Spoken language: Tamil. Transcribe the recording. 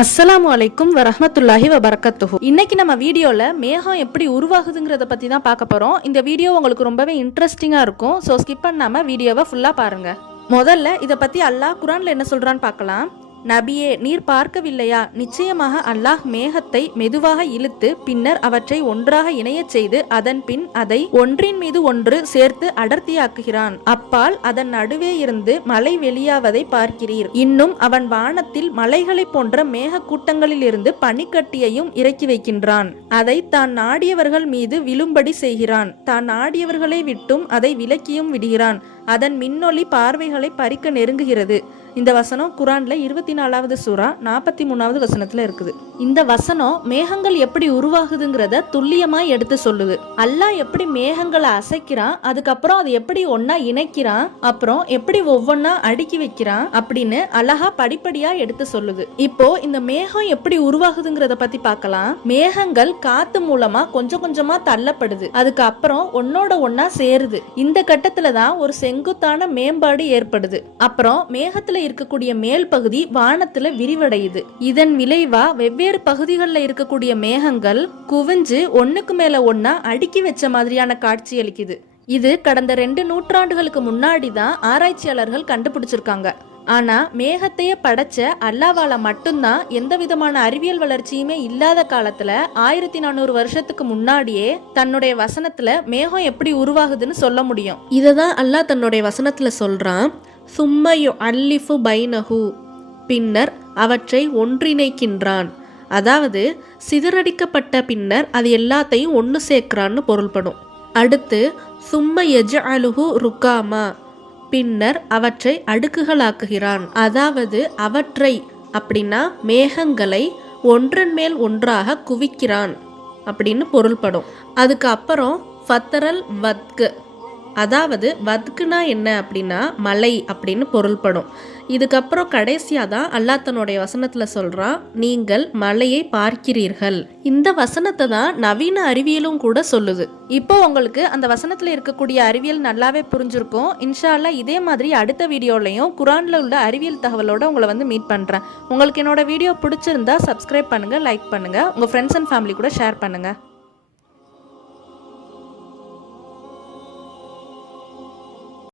அஸ்ஸலாமு அலைக்கும் வரஹ்மத்துல்லாஹி வபரக்கத்துஹு இன்னைக்கு நம்ம வீடியோவில் மேகம் எப்படி உருவாகுதுங்கிறத பற்றி தான் பார்க்க போகிறோம் இந்த வீடியோ உங்களுக்கு ரொம்பவே இன்ட்ரெஸ்டிங்காக இருக்கும். ஸோ ஸ்கிப் பண்ணாமல் வீடியோவை ஃபுல்லாக பாருங்கள் முதல்ல இதை பற்றி அல்லாஹ் குரான்ல என்ன சொல்கிறான்னு பார்க்கலாம். நபியே நீர் பார்க்கவில்லையா? நிச்சயமாக அல்லாஹ் மேகத்தை மெதுவாக இழுத்து பின்னர் அவற்றை ஒன்றாக இணையச் செய்து அதன் பின் அதை ஒன்றின் மீது ஒன்று சேர்த்து அடர்த்தியாக்குகிறான். அப்பால் அதன் நடுவே இருந்து மலை வெளியாவதை பார்க்கிறீர். இன்னும் அவன் வானத்தில் மலைகளைப் போன்ற மேக கூட்டங்களிலிருந்து பனிக்கட்டியையும் இறக்கி வைக்கின்றான். அதை தான் நாடியவர்கள் மீது விழும்படி செய்கிறான். தான் நாடியவர்களை விட்டும் அதை விலக்கியும் விடுகிறான். அதன் மின்னொளி பார்வைகளை பறிக்க நெருங்குகிறது. இந்த வசனம் குரான்ல இருபத்தி நாலாவது சூறா நாற்பத்தி மூணாவது வசனத்துல இருக்குது. இந்த வசனம் மேகங்கள் எப்படி உருவாகுதுங்கிறத துல்லியமா எடுத்து சொல்லுது. அல்லாஹ் எப்படி மேகங்களை அசைக்கிறான் அதுக்கப்புறம் அது எப்படி ஒன்னா இணைக்கிறான் அப்புறம் எப்படி ஒவ்வொன்னா அடுக்கி வைக்கிறான் அப்படின்னு அழகா படிப்படியா எடுத்து சொல்லுது. இப்போ இந்த மேகம் எப்படி உருவாகுதுங்கிறத பத்தி பார்க்கலாம். மேகங்கள் காத்து மூலமா கொஞ்சம் கொஞ்சமா தள்ளப்படுது. அதுக்கப்புறம் ஒன்னோட ஒன்னா சேருது. இந்த கட்டத்துல தான் ஒரு செங்குத்தான மேம்பாடு ஏற்படுது. அப்புறம் மேகத்துல இருக்கக்கூடிய மேல் பகுதி வானத்துல விரிவடையுது. இதன் விளைவா வெவ்வேறு பகுதிகளில் இருக்கக்கூடிய மேகங்கள் குவிஞ்சு ஒன்னுக்கு மேல ஒன்னா அடுக்கி வச்ச மாதிரியான காட்சி அளிக்குது. இது கடந்த ரெண்டு நூற்றாண்டுகளுக்கு முன்னாடி தான் ஆராய்ச்சியாளர்கள் கண்டுபிடிச்சிருக்காங்க. ஆனா மேகத்தையே படைச்ச அல்லாவால மட்டும்தான் எந்த விதமான அறிவியல் வளர்ச்சியுமே இல்லாத காலத்துல ஆயிரத்தி நானூறு வருஷத்துக்கு முன்னாடியே தன்னுடைய வசனத்துல மேகம் எப்படி உருவாகுதுன்னு சொல்ல முடியும். இதை தான் அல்லாஹ் தன்னுடைய வசனத்துல சொல்றான் சும்மையு அல்லிஃபு பைனஹு. பின்னர் அவற்றை ஒன்றிணைக்கின்றான். அதாவது சிதறடிக்கப்பட்ட பின்னர் அது எல்லாத்தையும் ஒன்று சேர்க்கிறான்னு பொருள்படும். அடுத்து சும்ம எஜ அலுகு ருக்காமா. பின்னர் அவற்றை அடுக்குகளாக்குகிறான். அதாவது அவற்றை அப்படின்னா மேகங்களை ஒன்றன் மேல் ஒன்றாக குவிக்கிறான் அப்படின்னு பொருள்படும். அதுக்கு அப்புறம் ஃபத்தரல் வத்கு அதாவது வத்குனா என்ன அப்படின்னா மலை அப்படின்னு பொருள்படும். இதுக்கப்புறம் கடைசியாக தான் அல்லா தன்னுடைய வசனத்தில் சொல்கிறான் நீங்கள் மலையை பார்க்கிறீர்கள். இந்த வசனத்தை தான் நவீன அறிவியலும் கூட சொல்லுது. இப்போ உங்களுக்கு அந்த வசனத்தில் இருக்கக்கூடிய அறிவியல் நல்லாவே புரிஞ்சிருக்கும். இன்ஷால்லா இதே மாதிரி அடுத்த வீடியோலையும் குரானில் உள்ள அறிவியல் தகவலோடு உங்களை வந்து மீட் பண்ணுறேன் உங்களுக்கு என்னோட வீடியோ பிடிச்சிருந்தா சப்ஸ்கிரைப் பண்ணுங்கள் லைக் பண்ணுங்கள் உங்கள் ஃப்ரெண்ட்ஸ் அண்ட் ஃபேமிலி கூட ஷேர் பண்ணுங்கள்